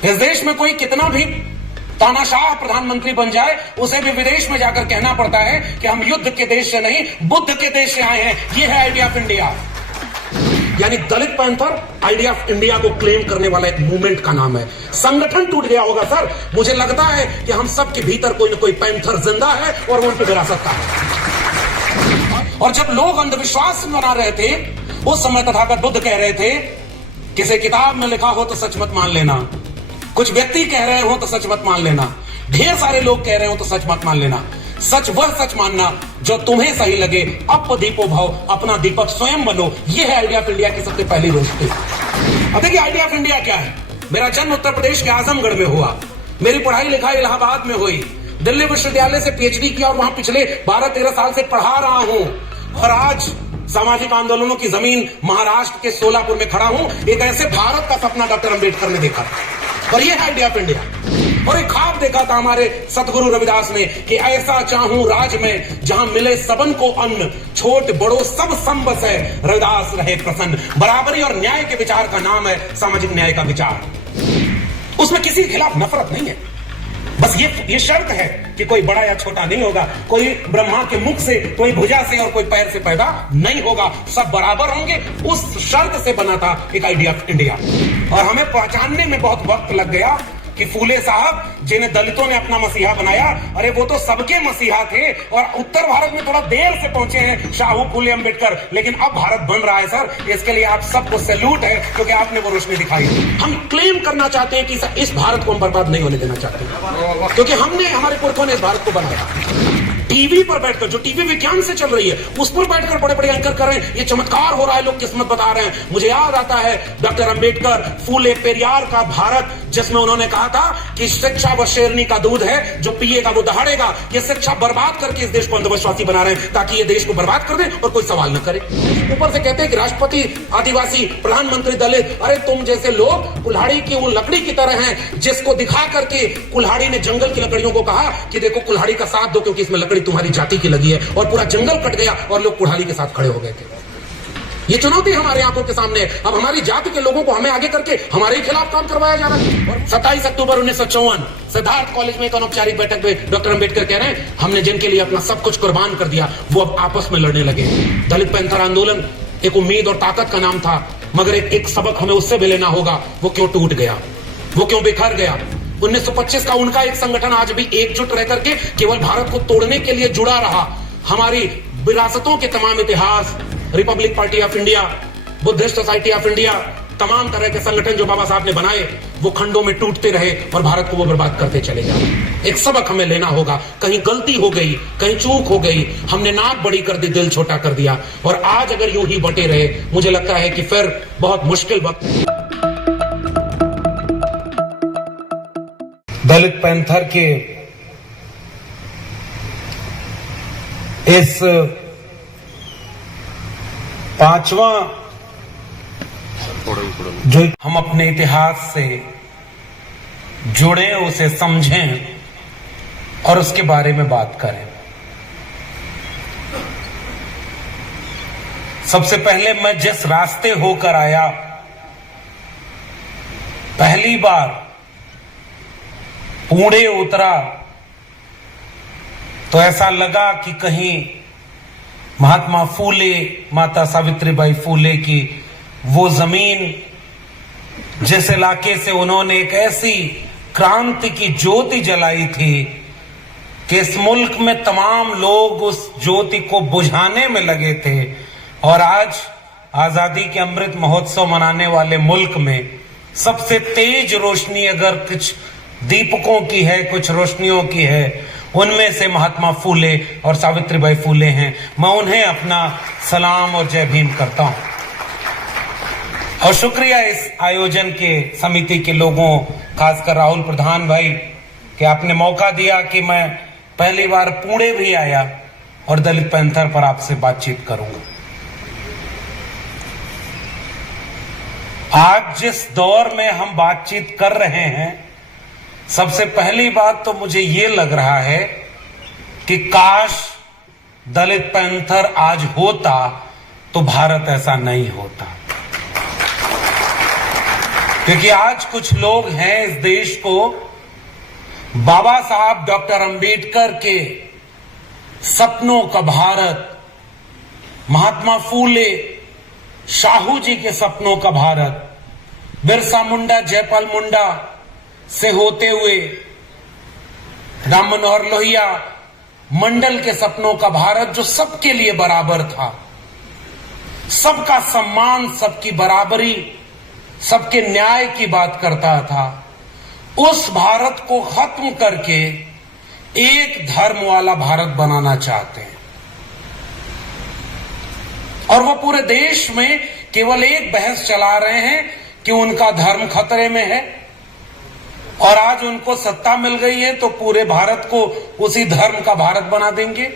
इस देश में कोई कितना भी तानाशाह प्रधानमंत्री बन जाए, उसे भी विदेश में जाकर कहना पड़ता है कि हम युद्ध के देश से नहीं बुद्ध के देश से आए हैं। ये है आइडिया ऑफ इंडिया। यानी दलित पैंथर आइडिया ऑफ इंडिया को क्लेम करने वाला एक मूवमेंट का नाम है। संगठन टूट गया होगा सर, मुझे लगता है कि हम सबके भीतर कोई ना कोई पैंथर जिंदा है और वो उन पे विरासत का है। और जब लोग अंधविश्वास बना रहे थे, उस समय तथागत बुद्ध कह रहे थे, किसी किताब में लिखा हो तो सच मत मान लेना, कुछ व्यक्ति कह रहे हो तो सच मत मान लेना, ढेर सारे लोग कह रहे हो तो सच मत मान लेना, सच वह सच मानना जो तुम्हें सही लगे। अप दीपो भव, अपना दीपक स्वयं बनो। यह है आइडिया ऑफ इंडिया की सबसे पहली रोशनी। अब देखिए आइडिया ऑफ इंडिया क्या है। मेरा जन्म उत्तर प्रदेश के आजमगढ़ में हुआ, मेरी पढ़ाई लिखाई इलाहाबाद में हुई, दिल्ली विश्वविद्यालय से पीएचडी किया और वहां पिछले 12-13 साल से पढ़ा रहा हूं। और आज सामाजिक आंदोलनों की जमीन महाराष्ट्र के सोलापुर में खड़ा हूं। एक ऐसे भारत का सपना डॉक्टर अंबेडकर ने देखा और ये है आइडिया ऑफ इंडिया। और एक ख्वाब देखा था हमारे सतगुरु रविदास ने कि ऐसा चाहूं राज में जहां मिले सबन को अन्न, छोट बड़ो सब संबस है, रविदास रहे प्रसन्न। बराबरी और न्याय के विचार का नाम है सामाजिक न्याय का विचार। उसमें किसी के खिलाफ नफरत नहीं है, बस ये शर्त है कि कोई बड़ा या छोटा नहीं होगा, कोई ब्रह्मा के मुख से, कोई भुजा से और कोई पैर से पैदा नहीं होगा, सब बराबर होंगे। उस शर्त से बना था एक आइडिया ऑफ इंडिया। और हमें पहचानने में बहुत वक्त लग गया कि फूले साहब जिन्हें दलितों ने अपना मसीहा बनाया, अरे वो तो सबके मसीहा थे। और उत्तर भारत में थोड़ा देर से पहुंचे हैं शाहू फूले अंबेडकर, लेकिन अब भारत बन रहा है सर। इसके लिए आप सबको सैल्यूट है क्योंकि आपने वो रोशनी दिखाई। हम क्लेम करना चाहते हैं कि इस भारत को हम बर्बाद नहीं होने देना चाहते, क्योंकि हमने, हमारे पुरखों ने इस भारत को बनाया। टीवी पर बैठकर, जो टीवी विज्ञान से चल रही है, उस पर बैठकर बड़े बड़े एंकर कर रहे हैं। ये चमत्कार हो रहा है, लोग किस्मत बता रहे हैं। मुझे याद आता है डॉक्टर अंबेडकर, फूले पेरियार का भारत, जिसमें उन्होंने कहा था कि शिक्षा व शेरनी का दूध है, जो पिएगा वो दहाड़ेगा। ये शिक्षा बर्बाद करके इस देश को अंधविश्वासी बना रहे हैं ताकि ये देश को बर्बाद कर दे और कोई सवाल न करे। ऊपर से कहते हैं कि राष्ट्रपति आदिवासी, प्रधानमंत्री दलित। अरे तुम जैसे लोग कुल्हाड़ी की वो लकड़ी की तरह हैं जिसको दिखा करके कुल्हाड़ी ने जंगल की लकड़ियों को कहा कि देखो कुल्हाड़ी का साथ दो क्योंकि इसमें लकड़ी तुम्हारी जाति की लगी है, और पूरा जंगल कट गया और लोग कुल्हाड़ी के साथ खड़े हो गए थे। ये चुनौती हमारे आंखों के सामने। अब हमारी जाति के लोगों को हमें आगे करके हमारे ही खिलाफ काम करवाया जा रहा है। और 27 अक्टूबर 1954 सिद्धार्थ कॉलेज में एक अनौपचारिक बैठक में डॉक्टर अंबेडकर कह रहे हैं, हमने जिनके लिए अपना सब कुछ कुर्बान कर दिया वो अब आपस में लड़ने लगे। दलित पैंथर आंदोलन एक उम्मीद और ताकत का नाम था, मगर एक सबक हमें उससे भी लेना होगा, वो क्यों टूट गया, वो क्यों बिखर गया। 1925 का उनका एक संगठन आज भी एकजुट रह करके केवल भारत को तोड़ने के लिए जुड़ा रहा। हमारी विरासतों के तमाम इतिहास, Republic party of India, Buddhist society of India, तमाम तरह के संगठन जो बाबा साहब ने बनाए, वो खंडों में टूटते रहे और भारत को वो बर्बाद करते चले जाए। एक सबक हमें लेना होगा, कहीं गलती हो गई, कहीं चूक हो गई, हमने नाक बड़ी कर दी, दिल छोटा कर दिया। और आज अगर यूं ही बटे रहे, मुझे लगता है कि फिर बहुत मुश्किल वक्त। दलित पैंथर के इस 5वां जो हम अपने इतिहास से जुड़े, उसे समझें और उसके बारे में बात करें। सबसे पहले मैं जिस रास्ते होकर आया, पहली बार पुणे उतरा तो ऐसा लगा कि कहीं महात्मा फूले, माता सावित्रीबाई फूले की वो जमीन, जिस इलाके से उन्होंने एक ऐसी क्रांति की ज्योति जलाई थी कि इस मुल्क में तमाम लोग उस ज्योति को बुझाने में लगे थे। और आज आजादी के अमृत महोत्सव मनाने वाले मुल्क में सबसे तेज रोशनी अगर कुछ दीपकों की है, कुछ रोशनियों की है, उनमें से महात्मा फूले और सावित्रीबाई फूले हैं। मैं उन्हें अपना सलाम और जय भीम करता हूं। और शुक्रिया इस आयोजन के समिति के लोगों, खासकर राहुल प्रधान भाई, कि आपने मौका दिया कि मैं पहली बार पुणे भी आया और दलित पैंथर पर आपसे बातचीत करूंगा। आज जिस दौर में हम बातचीत कर रहे हैं, सबसे पहली बात तो मुझे ये लग रहा है कि काश दलित पैंथर आज होता तो भारत ऐसा नहीं होता। क्योंकि आज कुछ लोग हैं इस देश को बाबा साहब डॉक्टर अंबेडकर के सपनों का भारत, महात्मा फूले शाहू जी के सपनों का भारत, बिरसा मुंडा जयपाल मुंडा से होते हुए राम मनोहर लोहिया मंडल के सपनों का भारत, जो सबके लिए बराबर था, सबका सम्मान, सबकी बराबरी, सबके न्याय की बात करता था, उस भारत को खत्म करके एक धर्म वाला भारत बनाना चाहते हैं। और वो पूरे देश में केवल एक बहस चला रहे हैं कि उनका धर्म खतरे में है, और आज उनको सत्ता मिल गई है तो पूरे भारत को उसी धर्म का भारत बना देंगे।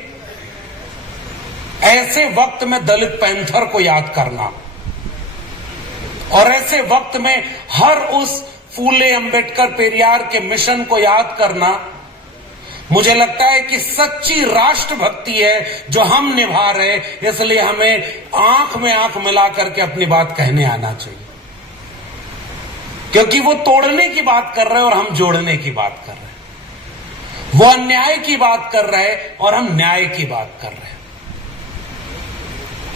ऐसे वक्त में दलित पैंथर को याद करना, और ऐसे वक्त में हर उस फूले अंबेडकर पेरियार के मिशन को याद करना, मुझे लगता है कि सच्ची राष्ट्रभक्ति है जो हम निभा रहे। इसलिए हमें आंख में आंख मिला करके अपनी बात कहने आना चाहिए, क्योंकि वो तोड़ने की बात कर रहे हैं और हम जोड़ने की बात कर रहे हैं। वो अन्याय की बात कर रहे हैं और हम न्याय की बात कर रहे हैं।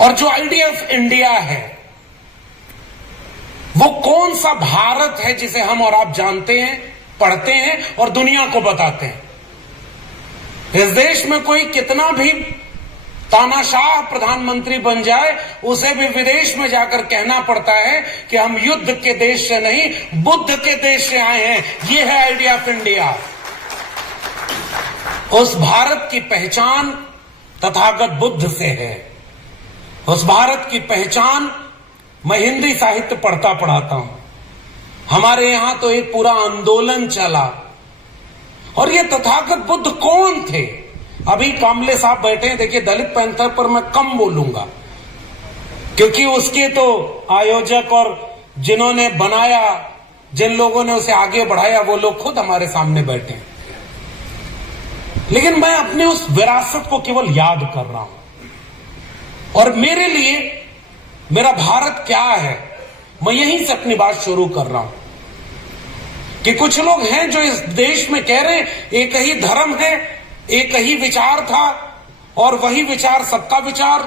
और जो आइडिया ऑफ इंडिया है वो कौन सा भारत है जिसे हम और आप जानते हैं, पढ़ते हैं और दुनिया को बताते हैं। इस देश में कोई कितना भी तानाशाह प्रधानमंत्री बन जाए, उसे भी विदेश में जाकर कहना पड़ता है कि हम युद्ध के देश से नहीं, बुद्ध के देश से आए हैं। यह है आइडिया ऑफ इंडिया। उस भारत की पहचान तथागत बुद्ध से है। उस भारत की पहचान, मैं हिंदी साहित्य पढ़ाता हूं, हमारे यहां तो एक पूरा आंदोलन चला। और ये तथागत बुद्ध कौन थे? अभी कामले साहब बैठे हैं, देखिए दलित पैंथर पर मैं कम बोलूंगा, क्योंकि उसके तो आयोजक और जिन्होंने बनाया, जिन लोगों ने उसे आगे बढ़ाया, वो लोग खुद हमारे सामने बैठे हैं। लेकिन मैं अपने उस विरासत को केवल याद कर रहा हूं। और मेरे लिए मेरा भारत क्या है, मैं यहीं से अपनी बात शुरू कर रहा हूं कि कुछ लोग हैं जो इस देश में कह रहे हैं एक ही धर्म है, एक ही विचार था, और वही विचार सबका विचार,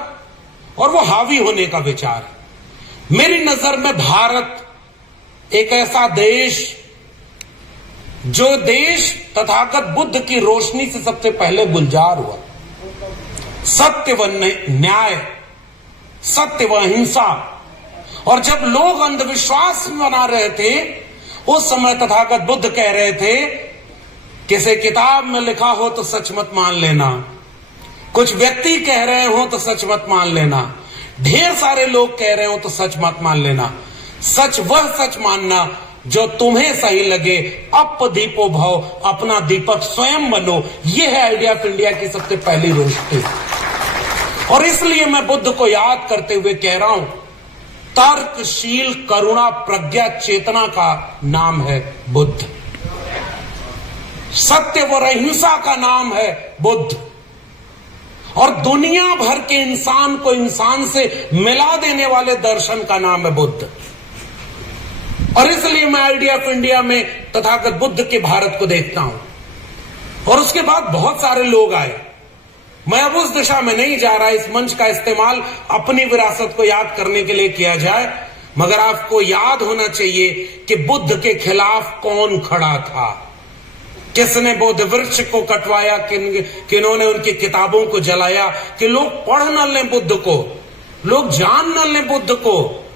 और वो हावी होने का विचार है। मेरी नजर में भारत एक ऐसा देश, जो देश तथागत बुद्ध की रोशनी से सबसे पहले गुलजार हुआ। सत्य व न्याय, सत्य व अहिंसा। और जब लोग अंधविश्वास में बना रहे थे, उस समय तथागत बुद्ध कह रहे थे, किसी किताब में लिखा हो तो सच मत मान लेना, कुछ व्यक्ति कह रहे हो तो सच मत मान लेना, ढेर सारे लोग कह रहे हो तो सच मत मान लेना। सच वह सच मानना जो तुम्हें सही लगे। अप दीपो भव, अपना दीपक स्वयं बनो। यह है आइडिया ऑफ इंडिया की सबसे पहली रोशनी। और इसलिए मैं बुद्ध को याद करते हुए कह रहा हूं, तर्कशील करुणा प्रज्ञा चेतना का नाम है बुद्ध। सत्य व अहिंसा का नाम है बुद्ध। और दुनिया भर के इंसान को इंसान से मिला देने वाले दर्शन का नाम है बुद्ध। और इसलिए मैं आइडिया ऑफ इंडिया में तथागत बुद्ध के भारत को देखता हूं। और उसके बाद बहुत सारे लोग आए। मैं अब उस दिशा में नहीं जा रहा, इस मंच का इस्तेमाल अपनी विरासत को याद करने के लिए किया जाए, मगर आपको याद होना चाहिए कि बुद्ध के खिलाफ कौन खड़ा था, किसने बोध वृक्ष को कटवाया, किन्होंने उनकी किताबों को जलाया कि लोग पढ़ न लें बुद्ध को, लोग जान न लें बुद्ध को।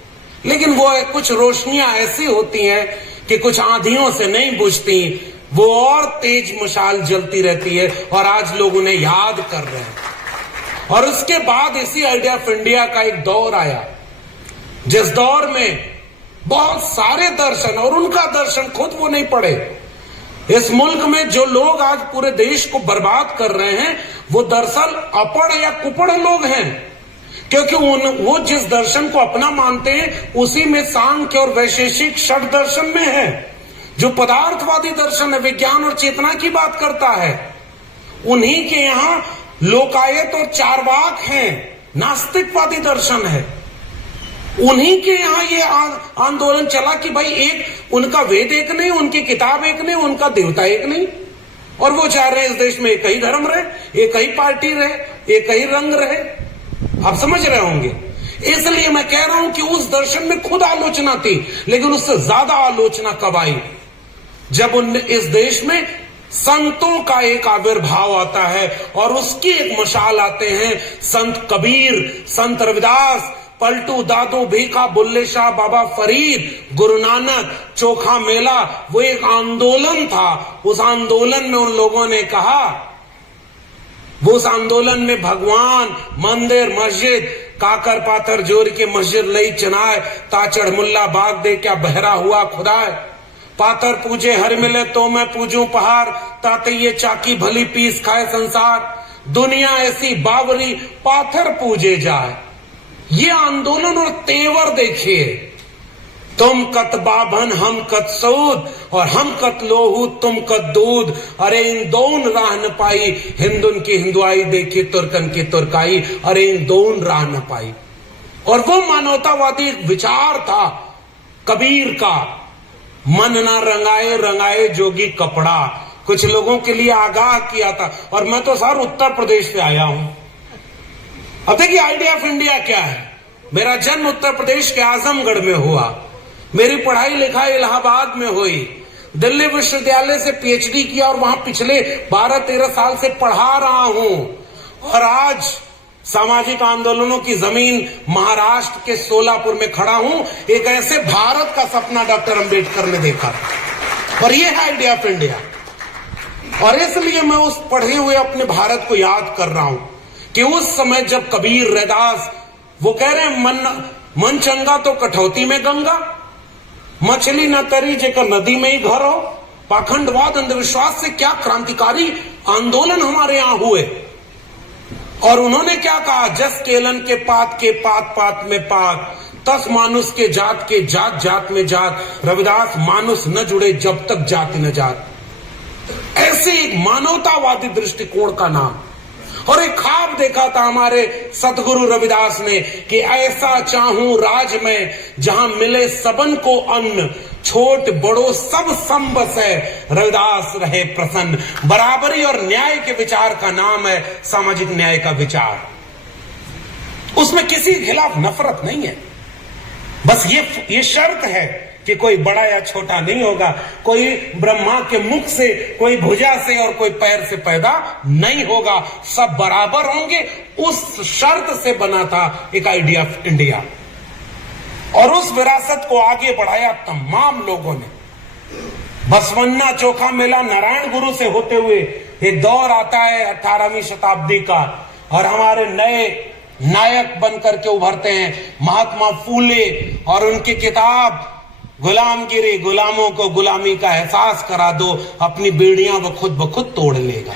लेकिन वो कुछ रोशनियां ऐसी होती हैं कि कुछ आंधियों से नहीं बुझती, वो और तेज मशाल जलती रहती है, और आज लोग उन्हें याद कर रहे हैं। और उसके बाद इसी आइडिया ऑफ इंडिया का एक दौर आया, जिस दौर में बहुत सारे दर्शन, और उनका दर्शन खुद वो नहीं पढ़े। इस मुल्क में जो लोग आज पूरे देश को बर्बाद कर रहे हैं, वो दरअसल अपढ़ या कुपढ़ लोग हैं, क्योंकि वो जिस दर्शन को अपना मानते हैं उसी में सांख्य और वैशेषिक षट दर्शन में है। जो पदार्थवादी दर्शन है, विज्ञान और चेतना की बात करता है, उन्हीं के यहां लोकायत और चार्वाक हैं, नास्तिकवादी दर्शन है। उन्हीं के यहां ये आंदोलन चला कि भाई एक उनका वेद एक नहीं, उनकी किताब एक नहीं, उनका देवता एक नहीं, और वो चाह रहे हैं इस देश में एक ही धर्म रहे, एक ही पार्टी रहे, एक ही रंग रहे। आप समझ रहे होंगे। इसलिए मैं कह रहा हूं कि उस दर्शन में खुद आलोचना थी, लेकिन उससे ज्यादा आलोचना कब आई, जब इस देश में संतों का एक आविर्भाव आता है और उसकी एक मशाल आते हैं संत कबीर, संत रविदास, पलटू दादू भीखा, बुल्ले शाह, बाबा फरीद, गुरु नानक, चोखा मेला। वो एक आंदोलन था। उस आंदोलन में उन लोगों ने कहा, वो उस आंदोलन में भगवान, मंदिर, मस्जिद, काकर पाथर जोर के मस्जिद लई चनाए, ताचड़ मुल्ला बाग दे क्या बहरा हुआ खुदाए, पाथर पूजे हर मिले तो मैं पूजूं पहाड़, ताते ये चाकी भली पीस खाए संसार, दुनिया ऐसी बावरी पाथर पूजे जाए। ये आंदोलन और तेवर देखिए, तुम कत बाभन हम कत सऊद, और हम कत लोहू तुम कत दूध, अरे इन दोन राह न पाई, हिंदुन की हिंदुआई देखी तुर्कन की तुर्काई, अरे इन दोन राह न पाई। और वो मानवतावादी विचार था कबीर का, मन ना रंगाए रंगाए जोगी कपड़ा, कुछ लोगों के लिए आगाह किया था। और मैं तो सर उत्तर प्रदेश से आया हूं। अब देखिए आइडिया ऑफ इंडिया क्या है। मेरा जन्म उत्तर प्रदेश के आजमगढ़ में हुआ, मेरी पढ़ाई लिखाई इलाहाबाद में हुई, दिल्ली विश्वविद्यालय से पीएचडी किया और वहां पिछले 12-13 साल से पढ़ा रहा हूं। और आज सामाजिक आंदोलनों की जमीन महाराष्ट्र के सोलापुर में खड़ा हूं। एक ऐसे भारत का सपना डॉक्टर अंबेडकर ने देखा और ये है आइडिया ऑफ इंडिया। और इसलिए मैं उस पढ़े हुए अपने भारत को याद कर रहा हूं कि उस समय जब कबीर, रैदास, वो कह रहे हैं मन चंगा तो कठौती में गंगा, मछली न तरी जेकर नदी में ही घर हो। पाखंडवाद, अंधविश्वास से क्या क्रांतिकारी आंदोलन हमारे यहां हुए। और उन्होंने क्या कहा, जस केलन के पात पात में पात, तस मानुष के जात जात में जात, रविदास मानुष न जुड़े जब तक जाति न जात। ऐसे एक मानवतावादी दृष्टिकोण का नाम। और एक ख्वाब देखा था हमारे सतगुरु रविदास ने कि ऐसा चाहूं राज में जहां मिले सबन को अन्न, छोट बड़ो सब संबस है, रविदास रहे प्रसन्न। बराबरी और न्याय के विचार का नाम है सामाजिक न्याय का विचार। उसमें किसी के खिलाफ नफरत नहीं है, बस ये शर्त है कि कोई बड़ा या छोटा नहीं होगा, कोई ब्रह्मा के मुख से, कोई भुजा से और कोई पैर से पैदा नहीं होगा, सब बराबर होंगे। उस शर्त से बना था एक आइडिया ऑफ इंडिया। और उस विरासत को आगे बढ़ाया तमाम लोगों ने। बसवन्ना, चोखा मेला, नारायण गुरु से होते हुए एक दौर आता है 18वीं शताब्दी का, और हमारे नए नायक बनकर के उभरते हैं महात्मा फूले और उनकी किताब गुलामगिरी, गुलामों को गुलामी का एहसास करा दो, अपनी बेड़ियां वो खुद ब खुद तोड़ लेगा।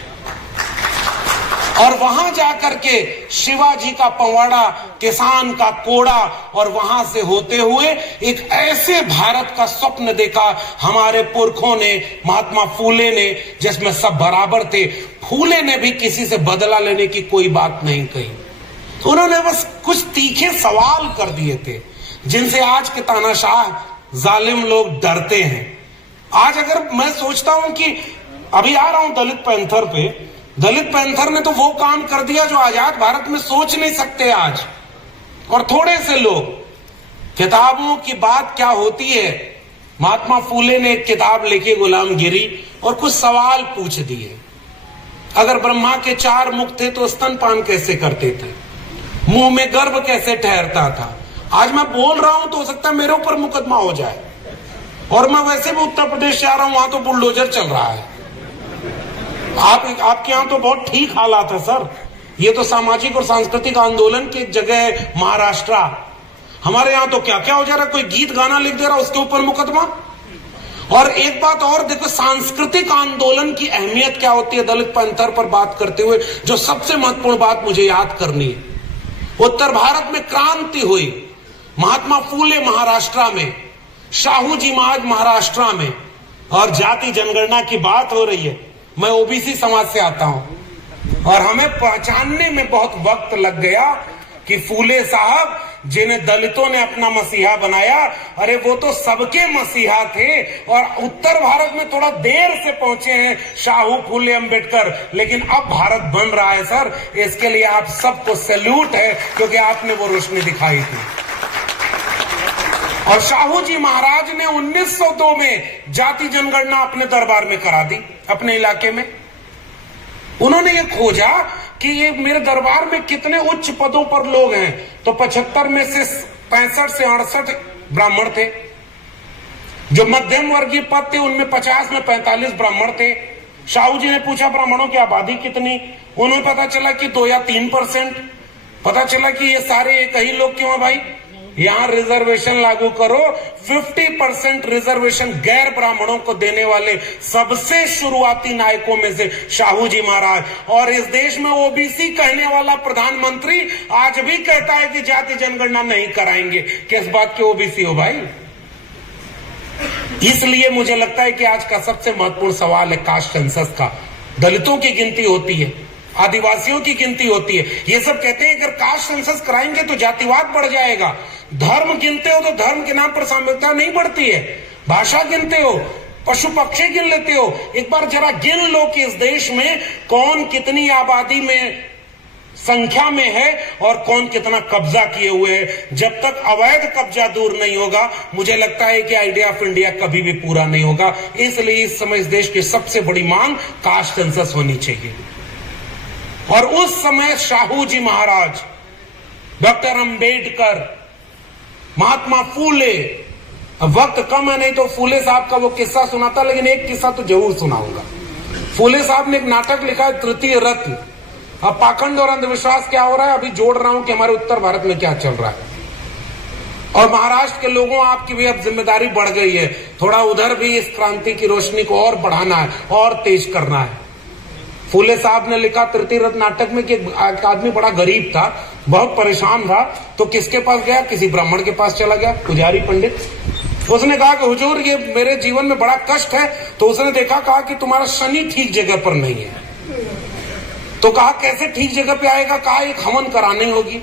और वहां जाकर के शिवाजी का पंवाड़ा, किसान का कोड़ा, और वहां से होते हुए एक ऐसे भारत का स्वप्न देखा हमारे पुरखों ने, महात्मा फूले ने, जिसमें सब बराबर थे। फूले ने भी किसी से बदला लेने की कोई बात नहीं कही, तो उन्होंने बस कुछ तीखे सवाल कर दिए थे जिनसे आज के तानाशाह जालिम लोग डरते हैं। आज अगर मैं सोचता हूं कि अभी आ रहा हूं दलित पैंथर पे, दलित पैंथर ने तो वो काम कर दिया जो आजाद भारत में सोच नहीं सकते आज। और थोड़े से लोग, किताबों की बात क्या होती है। महात्मा फूले ने एक किताब लिखी गुलामगिरी, और कुछ सवाल पूछ दिए। अगर ब्रह्मा के 4 मुख थे तो स्तनपान कैसे करते थे, मुंह में गर्भ कैसे ठहरता था। आज मैं बोल रहा हूं तो हो सकता है मेरे ऊपर मुकदमा हो जाए, और मैं वैसे भी उत्तर प्रदेश से आ रहा हूं, वहां तो बुलडोजर चल रहा है। आपके यहां तो बहुत ठीक हालात है सर। ये तो सामाजिक और सांस्कृतिक आंदोलन की जगह है महाराष्ट्र। हमारे यहां तो क्या क्या हो जा रहा है, कोई गीत गाना लिख दे रहा उसके ऊपर मुकदमा। और एक बात और देखो, सांस्कृतिक आंदोलन की अहमियत क्या होती है दलित पैंथर पर बात करते हुए, जो सबसे महत्वपूर्ण बात मुझे याद करनी है। उत्तर भारत में क्रांति हुई, महात्मा फूले महाराष्ट्र में, शाहू जी महाराज महाराष्ट्र में, और जाति जनगणना की बात हो रही है। मैं ओबीसी समाज से आता हूं और हमें पहचानने में बहुत वक्त लग गया कि फूले साहब जिन्हें दलितों ने अपना मसीहा बनाया, अरे वो तो सबके मसीहा थे और उत्तर भारत में थोड़ा देर से पहुंचे हैं शाहू फूले अंबेडकर, लेकिन अब भारत बन रहा है सर। इसके लिए आप सबको सैल्यूट है, क्योंकि आपने वो रोशनी दिखाई थी। और शाहू जी महाराज ने 1902 में जाति जनगणना अपने दरबार में करा दी, अपने इलाके में। उन्होंने ये खोजा कि ये मेरे दरबार में कितने उच्च पदों पर लोग हैं, तो 75 में से 65 से 68 ब्राह्मण थे। जो मध्यम वर्गीय पद थे उनमें 50 में 45 ब्राह्मण थे। शाहू जी ने पूछा ब्राह्मणों की आबादी कितनी, उन्हें पता चला कि 2 या 3%। पता चला कि ये सारे एक ही लोग क्यों है भाई, यहां रिजर्वेशन लागू करो। 50% रिजर्वेशन गैर ब्राह्मणों को देने वाले सबसे शुरुआती नायकों में से शाहू जी महाराज। और इस देश में ओबीसी कहने वाला प्रधानमंत्री आज भी कहता है कि जाति जनगणना नहीं कराएंगे। किस बात के ओबीसी हो भाई? इसलिए मुझे लगता है कि आज का सबसे महत्वपूर्ण सवाल है कास्ट सेंसस का। दलितों की गिनती होती है, आदिवासियों की गिनती होती है। ये सब कहते हैं अगर कास्ट सेंसस कराएंगे तो जातिवाद बढ़ जाएगा। धर्म गिनते हो तो धर्म के नाम पर साम्यता नहीं बढ़ती है। भाषा गिनते हो, पशु पक्षी गिन लेते हो। एक बार जरा गिन लो कि इस देश में कौन कितनी आबादी में संख्या में है और कौन कितना कब्जा किए हुए है। जब तक अवैध कब्जा दूर नहीं होगा, मुझे लगता है कि आइडिया ऑफ इंडिया कभी भी पूरा नहीं होगा। इसलिए इस समय इस देश की सबसे बड़ी मांग कास्ट सेंसस होनी चाहिए। और उस समय शाहू जी महाराज, डॉक्टर अंबेडकर, महात्मा फूले, वक्त कम है नहीं तो फूले साहब का वो किस्सा सुनाता, लेकिन एक किस्सा तो जरूर सुनाऊंगा। फूले साहब ने एक नाटक लिखा है तृतीय रत्न। अब पाखंड और अंधविश्वास क्या हो रहा है अभी जोड़ रहा हूं कि हमारे उत्तर भारत में क्या चल रहा है। और महाराष्ट्र के लोगों, आपकी भी अब जिम्मेदारी बढ़ गई है, थोड़ा उधर भी इस क्रांति की रोशनी को और बढ़ाना है और तेज करना है। फूले साहब ने लिखा तृतीय रत्न नाटक में कि एक आदमी बड़ा गरीब था, बहुत परेशान था, तो किसके पास गया? किसी ब्राह्मण के पास चला गया, पुजारी पंडित। उसने कहा कि हुजूर ये मेरे जीवन में बड़ा कष्ट है। तो उसने देखा, कहा कि तुम्हारा शनि ठीक जगह पर नहीं है। तो कहा कैसे ठीक जगह पे आएगा? कहा एक हवन करानी होगी,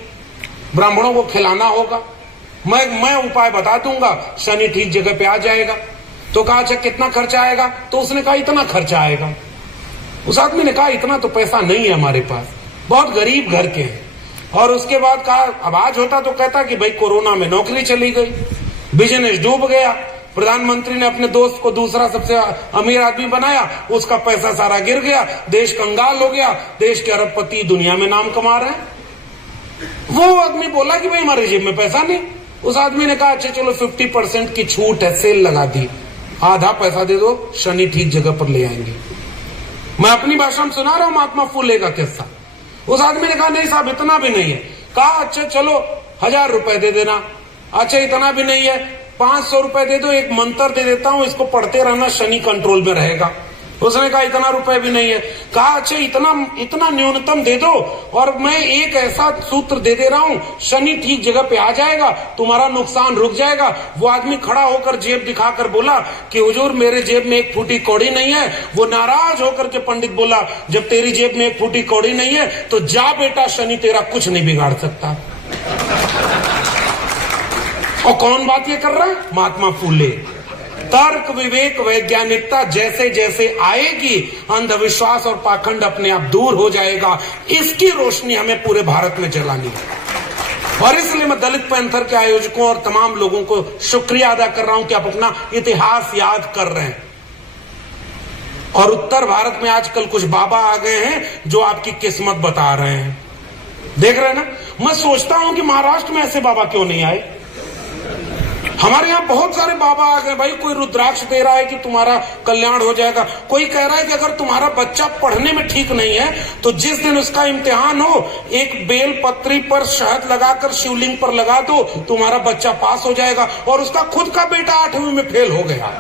ब्राह्मणों को खिलाना होगा, मैं उपाय बता दूंगा, शनि ठीक जगह पे आ जाएगा। तो कहा अच्छा कितना खर्चा आएगा? तो उसने कहा इतना खर्चा आएगा। उस आदमी ने कहा इतना तो पैसा नहीं है हमारे पास, बहुत गरीब घर के हैं। और उसके बाद कहा आवाज होता तो कहता कि भाई कोरोना में नौकरी चली गई, बिजनेस डूब गया, प्रधानमंत्री ने अपने दोस्त को दूसरा सबसे अमीर आदमी बनाया, उसका पैसा सारा गिर गया, देश कंगाल हो गया, देश के अरबपति दुनिया में नाम कमा रहे हैं। वो आदमी बोला कि भाई हमारे जेब में पैसा नहीं। उस आदमी ने कहा अच्छा चलो 50% की छूट है, सेल लगा दी, आधा पैसा दे दो, शनि ठीक जगह पर ले आएंगे। मैं अपनी भाषा में सुना रहा हूं महात्मा फूले का किस्सा। उस आदमी ने कहा नहीं साहब इतना भी नहीं है। कहा अच्छा चलो 1000 रुपए दे देना। अच्छा इतना भी नहीं है, 500 रुपए दे दो, एक मंत्र दे देता हूं, इसको पढ़ते रहना, शनि कंट्रोल में रहेगा। उसने कहा इतना रुपए भी नहीं है। कहा अच्छा इतना न्यूनतम दे दो और मैं एक ऐसा सूत्र दे दे रहा हूं, शनि ठीक जगह पे आ जाएगा, तुम्हारा नुकसान रुक जाएगा। वो आदमी खड़ा होकर जेब दिखाकर बोला कि हुजूर मेरे जेब में एक फूटी कौड़ी नहीं है। वो नाराज होकर के पंडित बोला जब तेरी जेब में एक फूटी कौड़ी नहीं है तो जा बेटा, शनि तेरा कुछ नहीं बिगाड़ सकता। और कौन बात ये कर रहा है? महात्मा फूले। तर्क, विवेक, वैज्ञानिकता जैसे जैसे आएगी, अंधविश्वास और पाखंड अपने आप दूर हो जाएगा। इसकी रोशनी हमें पूरे भारत में जलानी है। और इसलिए मैं दलित पैंथर के आयोजकों और तमाम लोगों को शुक्रिया अदा कर रहा हूं कि आप अपना इतिहास याद कर रहे हैं। और उत्तर भारत में आजकल कुछ बाबा आ गए हैं जो आपकी किस्मत बता रहे हैं। देख रहे हैं ना? मैं सोचता हूं कि महाराष्ट्र में ऐसे बाबा क्यों नहीं आए। हमारे यहाँ बहुत सारे बाबा आ गए भाई। कोई रुद्राक्ष दे रहा है कि तुम्हारा कल्याण हो जाएगा, कोई कह रहा है कि अगर तुम्हारा बच्चा पढ़ने में ठीक नहीं है तो जिस दिन उसका इम्तिहान हो एक बेल पत्री पर शहद लगाकर शिवलिंग पर लगा दो, तुम्हारा बच्चा पास हो जाएगा। और उसका खुद का बेटा 8वीं में फेल हो गया।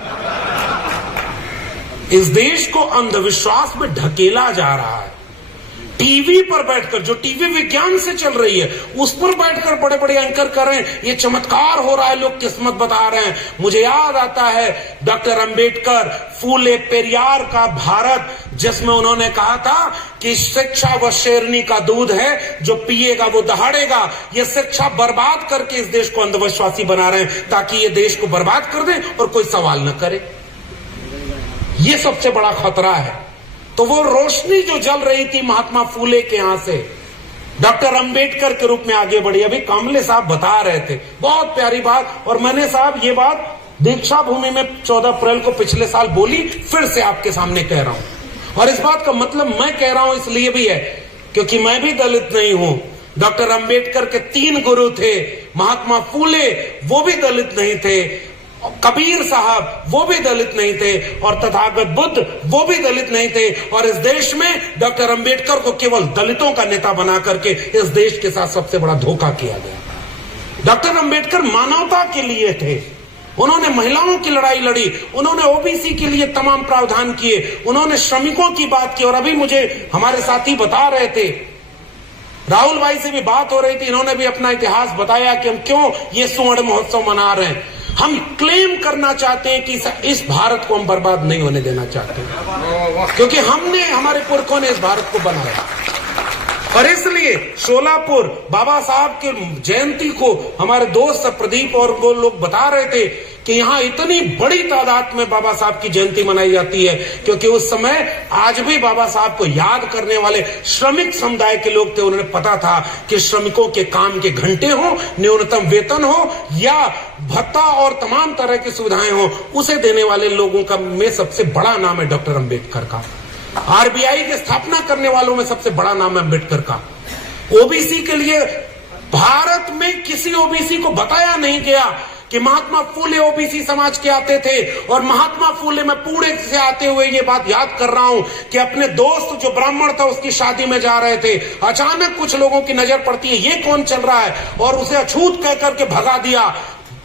इस देश को अंधविश्वास में ढकेला जा रहा है। टीवी पर बैठकर, जो टीवी विज्ञान से चल रही है, उस पर बैठकर बड़े बड़े एंकर कर रहे हैं। ये चमत्कार हो रहा है, लोग किस्मत बता रहे हैं। मुझे याद आता है डॉक्टर अंबेडकर, फूले पेरियार का भारत, जिसमें उन्होंने कहा था कि शिक्षा वो शेरनी का दूध है, जो पिएगा वो दहाड़ेगा। ये शिक्षा बर्बाद करके इस देश को अंधविश्वासी बना रहे हैं, ताकि ये देश को बर्बाद कर दें और कोई सवाल न करे। ये सबसे बड़ा खतरा है। तो वो रोशनी जो जल रही थी महात्मा फूले के यहां से, डॉक्टर अंबेडकर के रूप में आगे बढ़ी। अभी कामले साहब बता रहे थे, बहुत प्यारी बात। और मैंने साहब ये बात दीक्षा भूमि में 14 अप्रैल को पिछले साल बोली, फिर से आपके सामने कह रहा हूं। और इस बात का मतलब मैं कह रहा हूं इसलिए भी है क्योंकि मैं भी दलित नहीं हूं। डॉक्टर अंबेडकर के 3 गुरु थे। महात्मा फूले वो भी दलित नहीं थे, कबीर साहब वो भी दलित नहीं थे, और तथागत बुद्ध वो भी दलित नहीं थे। और इस देश में डॉक्टर अंबेडकर को केवल दलितों का नेता बना करके इस देश के साथ सबसे बड़ा धोखा किया गया। डॉक्टर अंबेडकर मानवता के लिए थे। उन्होंने महिलाओं की लड़ाई लड़ी, उन्होंने ओबीसी के लिए तमाम प्रावधान किए, उन्होंने श्रमिकों की बात की। और अभी मुझे हमारे साथी बता रहे थे, राहुल भाई से भी बात हो रही थी, इन्होंने भी अपना इतिहास बताया कि हम क्यों ये स्वर्ण महोत्सव मना रहे हैं। हम क्लेम करना चाहते हैं कि इस भारत को हम बर्बाद नहीं होने देना चाहते, क्योंकि हमारे पुरखों ने इस भारत को बनाया। और इसलिए शोलापुर बाबा साहब के जयंती को हमारे दोस्त प्रदीप और वो लोग बता रहे थे कि यहाँ इतनी बड़ी तादाद में बाबा साहब की जयंती मनाई जाती है, क्योंकि उस समय आज भी बाबा साहब को याद करने वाले श्रमिक समुदाय के लोग थे। उन्हें पता था कि श्रमिकों के काम के घंटे हो, न्यूनतम वेतन हो या भत्ता और तमाम तरह की सुविधाएं हो, उसे देने वाले लोगों का में सबसे बड़ा नाम है डॉक्टर अंबेडकर का। आरबीआई की स्थापना करने वालों में सबसे बड़ा नाम है अंबेडकर का। ओबीसी के लिए भारत में किसी ओबीसी को बताया नहीं गया कि महात्मा फूले ओबीसी समाज के आते थे। और महात्मा फूले में पूरे से आते हुए ये बात याद कर रहा हूं कि अपने दोस्त जो ब्राह्मण था उसकी शादी में जा रहे थे, अचानक कुछ लोगों की नजर पड़ती है, ये कौन चल रहा है, और उसे अछूत कह करके भगा दिया।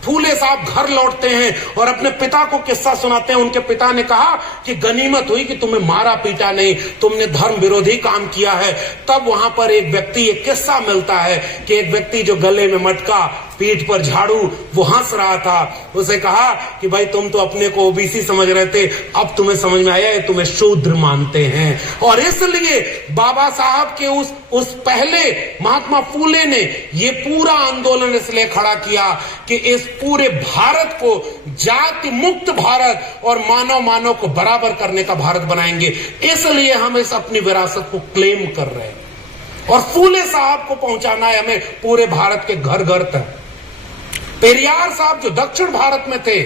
फूले साहब घर लौटते हैं और अपने पिता को किस्सा सुनाते हैं। उनके पिता ने कहा कि गनीमत हुई कि तुम्हें मारा पीटा नहीं, तुमने धर्म विरोधी काम किया है। तब वहां पर एक व्यक्ति, एक किस्सा मिलता है कि एक व्यक्ति जो गले में मटका, पीठ पर झाड़ू, वो हंस रहा था। उसे कहा कि भाई तुम तो अपने को ओबीसी समझ रहे थे, अब तुम्हें समझ में आया, तुम्हें शूद्र मानते हैं। और इसलिए बाबा साहब के उस पहले महात्मा फूले ने ये पूरा आंदोलन इसलिए खड़ा किया कि इस पूरे भारत को जाति मुक्त भारत और मानव को बराबर करने का भारत बनाएंगे। इसलिए हम इस अपनी विरासत को क्लेम कर रहे हैं और फूले साहब को पहुंचाना है हमें पूरे भारत के घर घर तक। पेरियार साहब जो दक्षिण भारत में थे,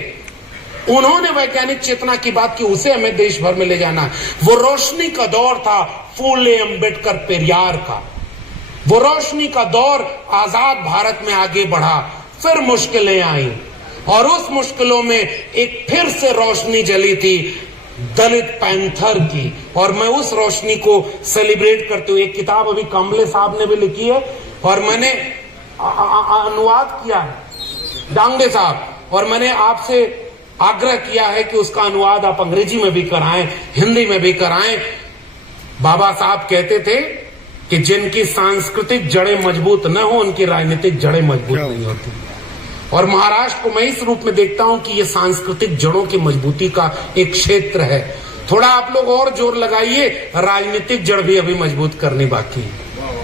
उन्होंने वैज्ञानिक चेतना की बात की, उसे हमें देश भर में ले जाना। वो रोशनी का दौर था फूले, अंबेडकर, पेरियार का। वो रोशनी का दौर आजाद भारत में आगे बढ़ा। फिर मुश्किलें आई और उस मुश्किलों में एक फिर से रोशनी जली थी दलित पैंथर की। और मैं उस रोशनी को सेलिब्रेट करते हुए एक किताब अभी कामले साहब ने भी लिखी है और मैंने अनुवाद किया है, डांगे साहब, और मैंने आपसे आग्रह किया है कि उसका अनुवाद आप अंग्रेजी में भी कराएं, हिंदी में भी कराएं। बाबा साहब कहते थे कि जिनकी सांस्कृतिक जड़ें मजबूत न हो, उनकी राजनीतिक जड़ें मजबूत नहीं होती। और महाराष्ट्र को मैं इस रूप में देखता हूं कि ये सांस्कृतिक जड़ों की मजबूती का एक क्षेत्र है। थोड़ा आप लोग और जोर लगाइए, राजनीतिक जड़ भी अभी मजबूत करनी बाकी है।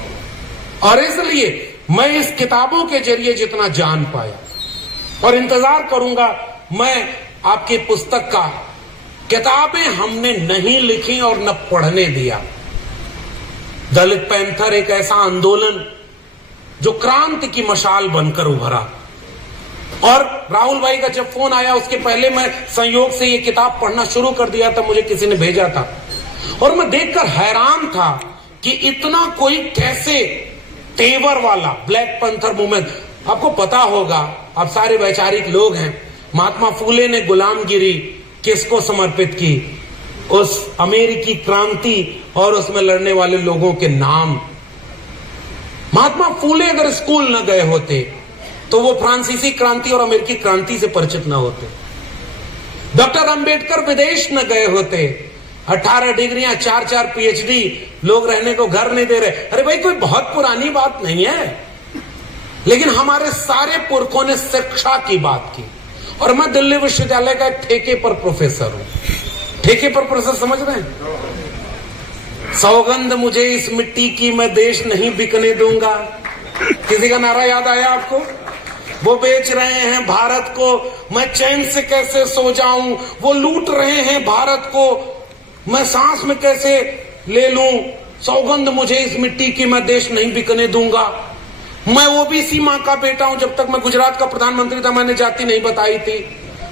और इसलिए मैं इस किताबों के जरिए जितना जान पाया, और इंतजार करूंगा मैं आपकी पुस्तक का। किताबें हमने नहीं लिखी और न पढ़ने दिया। दलित पैंथर एक ऐसा आंदोलन जो क्रांति की मशाल बनकर उभरा। और राहुल भाई का जब फोन आया, उसके पहले मैं संयोग से ये किताब पढ़ना शुरू कर दिया था, मुझे किसी ने भेजा था, और मैं देखकर हैरान था कि इतना कोई कैसे तेवर वाला ब्लैक पैंथर मूवमेंट। आपको पता होगा, आप सारे वैचारिक लोग हैं, महात्मा फूले ने गुलामगिरी किसको समर्पित की? उस अमेरिकी क्रांति और उसमें लड़ने वाले लोगों के नाम। महात्मा फूले अगर स्कूल न गए होते तो वो फ्रांसीसी क्रांति और अमेरिकी क्रांति से परिचित न होते। डॉक्टर अंबेडकर विदेश न गए होते 18 डिग्रियां, 4-4 PhD, लोग रहने को घर नहीं दे रहे। अरे भाई कोई बहुत पुरानी बात नहीं है, लेकिन हमारे सारे पुरखों ने शिक्षा की बात की। और मैं दिल्ली विश्वविद्यालय का एक ठेके पर प्रोफेसर हूं। ठेके पर प्रोफेसर समझ रहे हैं? सौगंध मुझे इस मिट्टी की, मैं देश नहीं बिकने दूंगा। किसी का नारा याद आया आपको? वो बेच रहे हैं भारत को, मैं चैन से कैसे सो जाऊं। वो लूट रहे हैं भारत को, मैं सांस में कैसे ले लूं। सौगंध मुझे इस मिट्टी की, मैं देश नहीं बिकने दूंगा। मैं ओबीसी मां का बेटा हूं। जब तक मैं गुजरात का प्रधानमंत्री था मैंने जाति नहीं बताई थी।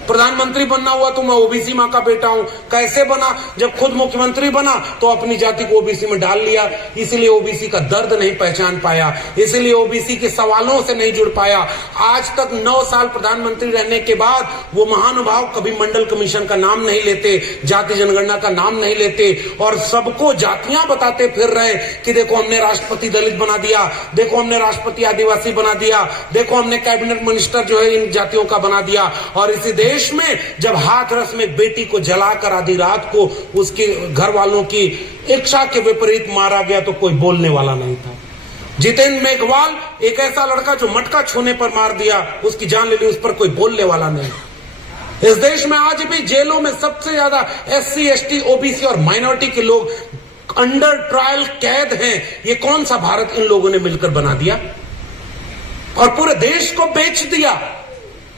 प्रधानमंत्री बनना हुआ तो मैं ओबीसी मां का बेटा हूं। कैसे बना? जब खुद मुख्यमंत्री बना तो अपनी जाति को ओबीसी में डाल लिया। इसलिए ओबीसी का दर्द नहीं पहचान पाया, इसलिए ओबीसी के सवालों से नहीं जुड़ पाया। आज तक 9 साल प्रधानमंत्री रहने के बाद वो महानुभाव कभी मंडल कमीशन का नाम नहीं लेते, जाति जनगणना का नाम नहीं लेते, और सबको जातियां बताते फिर रहे कि देखो हमने राष्ट्रपति दलित बना दिया, देखो हमने राष्ट्रपति आदिवासी बना दिया, देखो हमने कैबिनेट मिनिस्टर जो है इन जातियों का बना दिया। और इसी देश में जब हाथरस में बेटी को जलाकर आधी रात को उसके घर वालों की इच्छा के विपरीत मारा गया तो कोई बोलने वाला नहीं था। जितेंद्र मेघवाल एक ऐसा लड़का जो मटका छूने पर मार दिया, उसकी जान ले ली, उस पर कोई बोलने वाला नहीं। इस देश में आज भी जेलों में सबसे ज्यादा SC, ST, OBC और माइनॉरिटी के लोग अंडर ट्रायल कैद हैं। ये कौन सा भारत इन लोगों ने मिलकर बना दिया और पूरे देश को बेच दिया।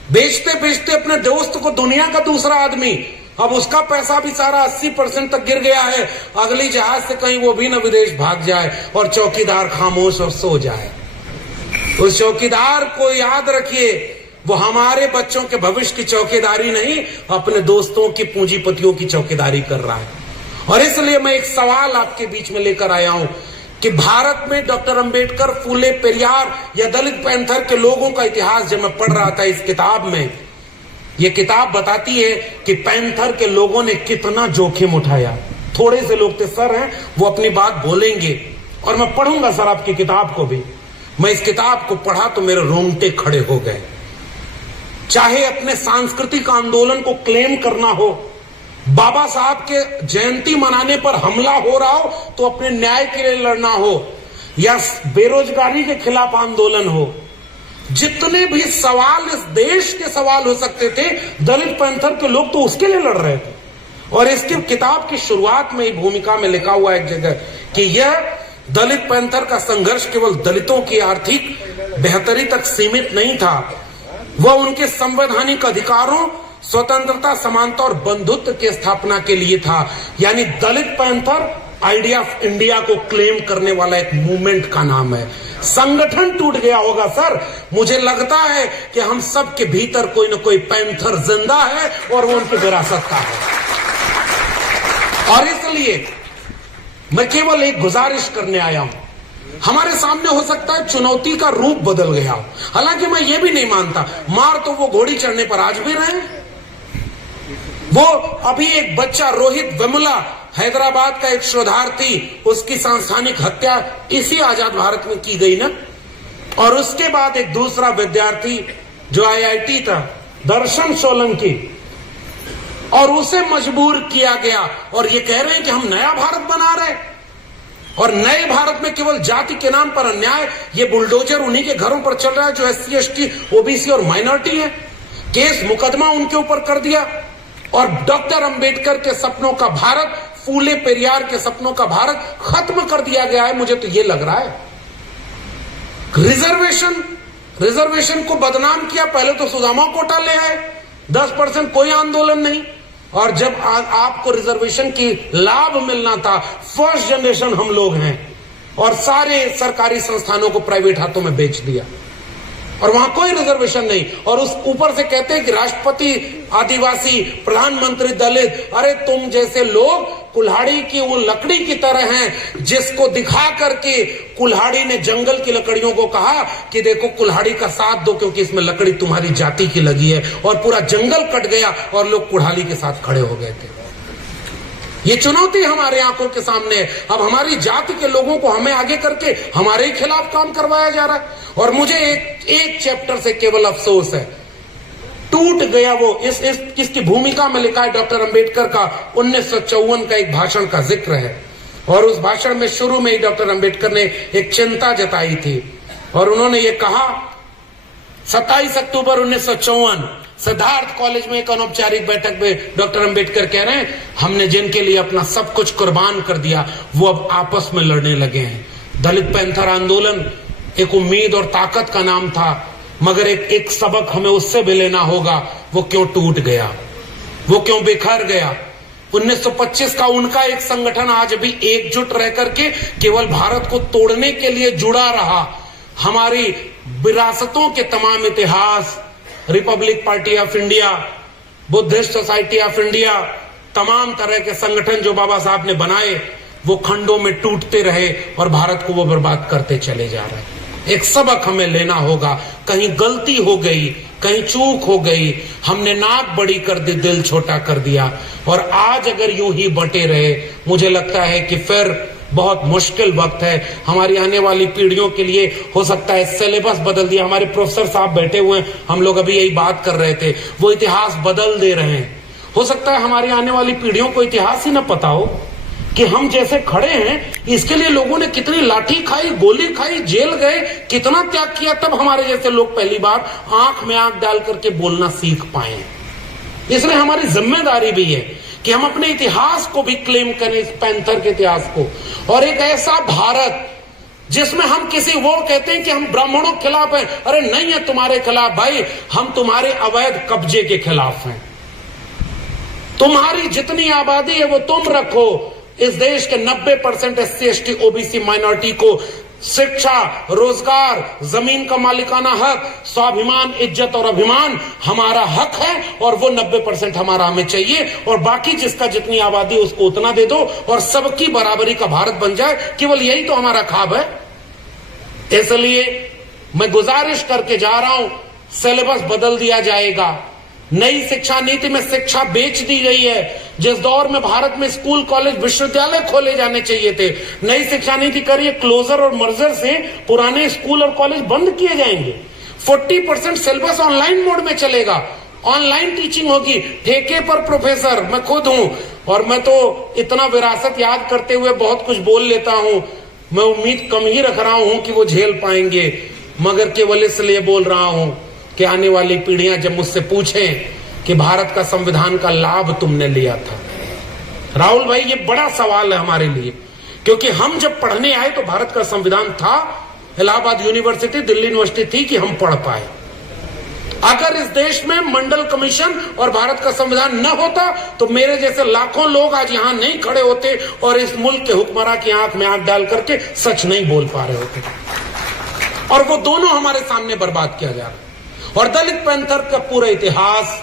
बेचते बेचते अपने दोस्त को दुनिया का दूसरा आदमी, अब उसका पैसा भी सारा 80% तक गिर गया है। अगली जहाज से कहीं वो भी न विदेश भाग जाए और चौकीदार खामोश और सो जाए। उस चौकीदार को याद रखिए, वो हमारे बच्चों के भविष्य की चौकीदारी नहीं, अपने दोस्तों की पूंजीपतियों की चौकीदारी कर रहा है। और इसलिए मैं एक सवाल आपके बीच में लेकर आया हूं कि भारत में डॉक्टर अंबेडकर, फूले, पेरियार या दलित पैंथर के लोगों का इतिहास जब मैं पढ़ रहा था इस किताब में, ये किताब बताती है कि पैंथर के लोगों ने कितना जोखिम उठाया। थोड़े से लोग थे सर हैं, वो अपनी बात बोलेंगे और मैं पढ़ूंगा सर आपकी किताब को भी। मैं इस किताब को पढ़ा तो मेरे रोंगटे खड़े हो गए। चाहे अपने सांस्कृतिक आंदोलन को क्लेम करना हो, बाबा साहब के जयंती मनाने पर हमला हो रहा हो तो अपने न्याय के लिए लड़ना हो, या बेरोजगारी के खिलाफ आंदोलन हो, जितने भी सवाल इस देश के सवाल हो सकते थे, दलित पैंथर के लोग तो उसके लिए लड़ रहे थे। और इसकी किताब की शुरुआत में ही भूमिका में लिखा हुआ एक जगह कि यह दलित पैंथर का संघर्ष केवल दलितों की आर्थिक बेहतरी तक सीमित नहीं था, वह उनके संवैधानिक अधिकारों, स्वतंत्रता, समानता और बंधुत्व की स्थापना के लिए था। यानी दलित पैंथर आइडिया ऑफ इंडिया को क्लेम करने वाला एक मूवमेंट का नाम है। संगठन टूट गया होगा सर, मुझे लगता है कि हम सब के भीतर कोई न कोई पैंथर जिंदा है और वो उनकी विरासत का है। और इसलिए मैं केवल एक गुजारिश करने आया हूं। हमारे सामने हो सकता है चुनौती का रूप बदल गया हो, हालांकि मैं ये भी नहीं मानता, मार तो वो घोड़ी चढ़ने पर आज भी रहे। वो अभी एक बच्चा रोहित वेमुला, हैदराबाद का एक शोधार्थी, उसकी सांस्थानिक हत्या इसी आजाद भारत में की गई ना। और उसके बाद एक दूसरा विद्यार्थी जो IIT था, दर्शन सोलंकी, और उसे मजबूर किया गया। और ये कह रहे हैं कि हम नया भारत बना रहे हैं, और नए भारत में केवल जाति के नाम पर अन्याय। ये बुलडोजर उन्हीं के घरों पर चल रहा है जो SC, ST, OBC और माइनॉरिटी है। केस मुकदमा उनके ऊपर कर दिया। और डॉक्टर अंबेडकर के सपनों का भारत, फूले पेरियार के सपनों का भारत खत्म कर दिया गया है। मुझे तो ये लग रहा है रिजर्वेशन को बदनाम किया। पहले तो सुदामा कोटा ले आए, 10% कोई आंदोलन नहीं। और जब आपको रिजर्वेशन की लाभ मिलना था, फर्स्ट जनरेशन हम लोग हैं, और सारे सरकारी संस्थानों को प्राइवेट हाथों में बेच दिया और वहां कोई रिजर्वेशन नहीं। और उस ऊपर से कहते हैं कि राष्ट्रपति आदिवासी, प्रधानमंत्री दलित। अरे तुम जैसे लोग कुल्हाड़ी की वो लकड़ी की तरह हैं जिसको दिखा करके कुल्हाड़ी ने जंगल की लकड़ियों को कहा कि देखो कुल्हाड़ी का साथ दो क्योंकि इसमें लकड़ी तुम्हारी जाति की लगी है, और पूरा जंगल कट गया और लोग कुल्हाड़ी के साथ खड़े हो गए थे। ये चुनौती हमारे आंखों के सामने है। अब हमारी जाति के लोगों को हमें आगे करके हमारे ही खिलाफ काम करवाया जा रहा है। और मुझे एक चैप्टर से केवल अफसोस है टूट गया वो। इसकी भूमिका में लिखा है डॉक्टर अंबेडकर का 1954 का एक भाषण का जिक्र है, और उस भाषण में शुरू में ही डॉक्टर अंबेडकर ने एक चिंता जताई थी, और उन्होंने ये कहा, 27 अक्टूबर 1954 सिद्धार्थ कॉलेज में एक अनौपचारिक बैठक में डॉक्टर अंबेडकर कह रहे हैं, हमने जिनके लिए अपना सब कुछ कुर्बान कर दिया वो अब आपस में लड़ने लगे हैं। दलित पैंथर आंदोलन एक उम्मीद और ताकत का नाम था, मगर एक सबक हमें उससे भी लेना होगा, वो क्यों टूट गया, वो क्यों बिखर गया। 1925 का उनका एक संगठन आज भी एकजुट रह करके केवल भारत को तोड़ने के लिए जुड़ा रहा। हमारी विरासतों के तमाम इतिहास, Republic party of India, Buddhist society of India, तमाम तरह के संगठन जो बाबा साहब ने बनाए, वो खंडों में टूटते रहे और भारत को वो बर्बाद करते चले जा रहे हैं। एक सबक हमें लेना होगा, कहीं गलती हो गई, कहीं चूक हो गई, हमने नाक बड़ी कर दी, दिल छोटा कर दिया, और आज अगर यूं ही बटे रहे, मुझे लगता है कि फिर बहुत मुश्किल वक्त है हमारी आने वाली पीढ़ियों के लिए। हो सकता है सिलेबस बदल दिया, हमारे प्रोफेसर साहब बैठे हुए हैं, हम लोग अभी यही बात कर रहे थे, वो इतिहास बदल दे रहे हैं। हो सकता है हमारी आने वाली पीढ़ियों को इतिहास ही ना पता हो कि हम जैसे खड़े हैं, इसके लिए लोगों ने कितनी लाठी खाई, गोली खाई, जेल गए, कितना त्याग किया, तब हमारे जैसे लोग पहली बार आंख में आंख डाल करके बोलना सीख पाए। इसलिए हमारी जिम्मेदारी भी है कि हम अपने इतिहास को भी क्लेम करें, इस पैंथर के इतिहास को, और एक ऐसा भारत जिसमें हम किसी वो कहते हैं कि हम ब्राह्मणों के खिलाफ हैं, अरे नहीं है तुम्हारे खिलाफ भाई, हम तुम्हारे अवैध कब्जे के खिलाफ हैं। तुम्हारी जितनी आबादी है वो तुम रखो, इस देश के 90% SC ST OBC माइनॉरिटी को शिक्षा, रोजगार, जमीन का मालिकाना हक, स्वाभिमान, इज्जत और अभिमान हमारा हक है, और वो 90% हमारा हमें चाहिए, और बाकी जिसका जितनी आबादी उसको उतना दे दो और सबकी बराबरी का भारत बन जाए। केवल यही तो हमारा ख्वाब है। इसलिए मैं गुजारिश करके जा रहा हूं, सिलेबस बदल दिया जाएगा। नई शिक्षा नीति में शिक्षा बेच दी गई है। जिस दौर में भारत में स्कूल, कॉलेज, विश्वविद्यालय खोले जाने चाहिए थे, नई शिक्षा नीति करिए क्लोजर और मर्जर से पुराने स्कूल और कॉलेज बंद किए जाएंगे। 40% सिलेबस ऑनलाइन मोड में चलेगा, ऑनलाइन टीचिंग होगी, ठेके पर प्रोफेसर। मैं खुद हूं और मैं तो इतना विरासत याद करते हुए बहुत कुछ बोल लेता हूं, मैं उम्मीद कम ही रख रहा हूं कि वो झेल पाएंगे, मगर केवल इसलिए बोल रहा हूं कि आने वाली पीढ़ियां जब मुझसे पूछें कि भारत का संविधान का लाभ तुमने लिया था, राहुल भाई ये बड़ा सवाल है हमारे लिए, क्योंकि हम जब पढ़ने आए तो भारत का संविधान था, इलाहाबाद यूनिवर्सिटी, दिल्ली यूनिवर्सिटी थी कि हम पढ़ पाए। अगर इस देश में मंडल कमीशन और भारत का संविधान न होता तो मेरे जैसे लाखों लोग आज यहां नहीं खड़े होते और इस मुल्क के हुक्मरान की आंख में आंख डाल करके सच नहीं बोल पा रहे होते, और वो दोनों हमारे सामने बर्बाद किया जा रहा है। और दलित पैंथर का पूरा इतिहास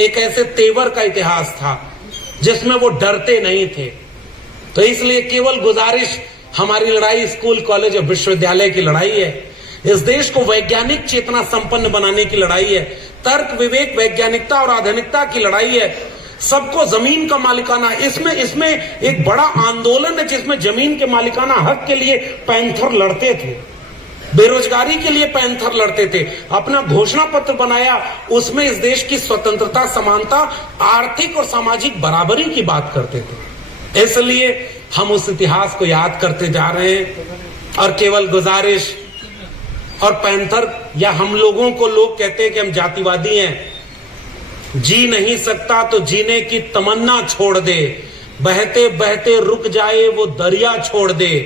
एक ऐसे तेवर का इतिहास था जिसमें वो डरते नहीं थे। तो इसलिए केवल गुजारिश, हमारी लड़ाई स्कूल, कॉलेज और विश्वविद्यालय की लड़ाई है, इस देश को वैज्ञानिक चेतना संपन्न बनाने की लड़ाई है, तर्क, विवेक, वैज्ञानिकता और आधुनिकता की लड़ाई है, सबको जमीन का मालिकाना, इसमें एक बड़ा आंदोलन है जिसमें जमीन के मालिकाना हक के लिए पैंथर लड़ते थे, बेरोजगारी के लिए पैंथर लड़ते थे, अपना घोषणा पत्र बनाया, उसमें इस देश की स्वतंत्रता, समानता, आर्थिक और सामाजिक बराबरी की बात करते थे। इसलिए हम उस इतिहास को याद करते जा रहे हैं। और केवल गुजारिश, और पैंथर या हम लोगों को लोग कहते हैं कि हम जातिवादी हैं, जी नहीं सकता तो जीने की तमन्ना छोड़ दे, बहते बहते रुक जाए वो दरिया छोड़ दे,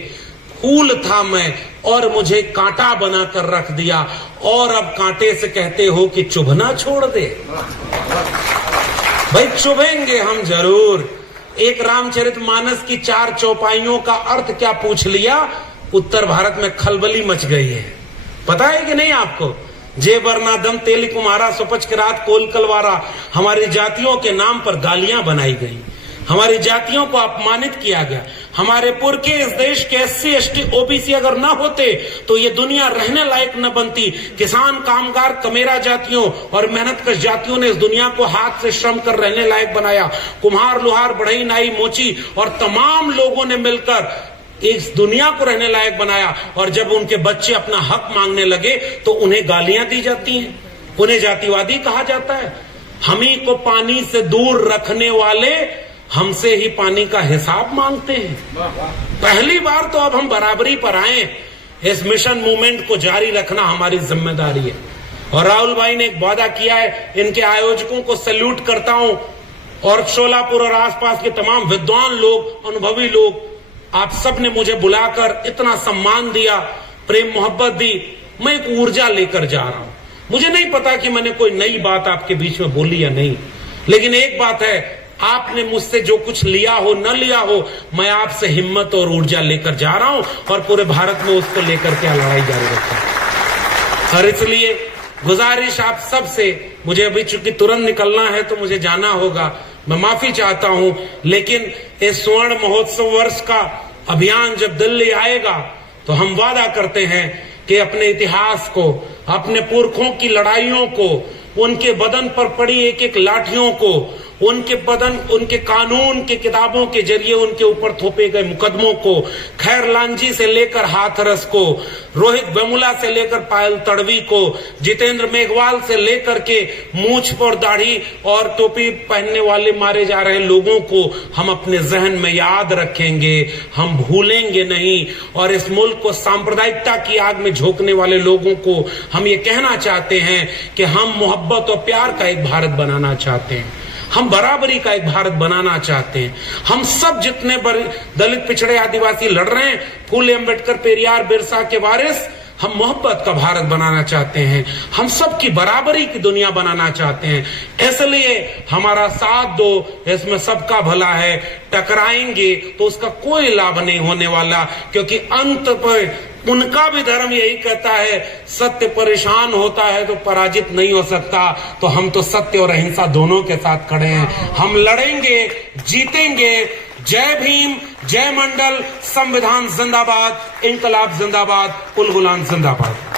फूल था मैं और मुझे कांटा बना कर रख दिया, और अब कांटे से कहते हो कि चुभना छोड़ दे। भाई चुभेंगे हम जरूर। एक रामचरितमानस की 4 चौपाइयों का अर्थ क्या पूछ लिया, उत्तर भारत में खलबली मच गई है। पता है कि नहीं आपको? जे बरनादम तेली कुमारा सुपच के रात कोल कलवारा, हमारी जातियों के नाम पर गालियां बनाई गई, हमारी जातियों को अपमानित किया गया। हमारे पुरखे इस देश के SC ST OBC अगर ना होते तो ये दुनिया रहने लायक न बनती। किसान, कामगार, कमेरा जातियों और मेहनतकश जातियों ने इस दुनिया को हाथ से श्रम कर रहने लायक बनाया। कुम्हार, लोहार, बढ़ई, नाई, मोची और तमाम लोगों ने मिलकर इस दुनिया को रहने लायक बनाया। और जब उनके बच्चे अपना हक मांगने लगे तो उन्हें गालियां दी जाती हैं, उन्हें जातिवादी कहा जाता है। हम ही को पानी से दूर रखने वाले हमसे ही पानी का हिसाब मांगते हैं। पहली बार तो अब हम बराबरी पर आए। इस मिशन मूवमेंट को जारी रखना हमारी जिम्मेदारी है। और राहुल भाई ने एक वादा किया है, इनके आयोजकों को सैल्यूट करता हूं। और शोलापुर और आसपास के तमाम विद्वान लोग, अनुभवी लोग, आप सब ने मुझे बुलाकर इतना सम्मान दिया, प्रेम मोहब्बत दी। मैं एक ऊर्जा लेकर जा रहा हूं। मुझे नहीं पता कि मैंने कोई नई बात आपके बीच में बोली या नहीं, लेकिन एक बात है, आपने मुझसे जो कुछ लिया हो न लिया हो, मैं आपसे हिम्मत और ऊर्जा लेकर जा रहा हूं और पूरे भारत में उसको लेकर के लड़ाई जारी रखूंगा। और इसलिए गुजारिश आप सब से, मुझे अभी चूंकि तुरंत निकलना है तो मुझे जाना होगा, मैं माफी चाहता हूं, लेकिन इस स्वर्ण महोत्सव वर्ष का अभियान जब दिल्ली आएगा तो हम वादा करते हैं कि अपने इतिहास को, अपने पुरखों की लड़ाइयों को, उनके बदन पर पड़ी एक एक लाठियों को, उनके बदन, उनके कानून की किताबों के जरिए उनके ऊपर थोपे गए मुकदमों को, खैर लांजी से लेकर हाथरस को, रोहित वेमुला से लेकर पायल तड़वी को, जितेंद्र मेघवाल से लेकर के मूंछ पर दाढ़ी और टोपी पहनने वाले मारे जा रहे लोगों को हम अपने जहन में याद रखेंगे, हम भूलेंगे नहीं। और इस मुल्क को सांप्रदायिकता की आग में झोंकने वाले लोगों को हम ये कहना चाहते हैं कि हम मोहब्बत और प्यार का एक भारत बनाना चाहते हैं, हम बराबरी का एक भारत बनाना चाहते हैं। हम सब जितने दलित, पिछड़े, आदिवासी लड़ रहे हैं, फूले, अंबेडकर, पेरियार, बिरसा के वारिस, हम मोहब्बत का भारत बनाना चाहते हैं। हम सब की बराबरी की दुनिया बनाना चाहते हैं। इसलिए हमारा साथ दो, इसमें सबका भला है। टकराएंगे तो उसका कोई लाभ नहीं होने वाला, क्योंकि अंत पर उनका भी धर्म यही कहता है, सत्य परेशान होता है तो पराजित नहीं हो सकता। तो हम तो सत्य और अहिंसा दोनों के साथ खड़े हैं। हम लड़ेंगे, जीतेंगे। जय भीम, जय मंडल, संविधान जिंदाबाद, इंकलाब जिंदाबाद, उल गुलाम जिंदाबाद।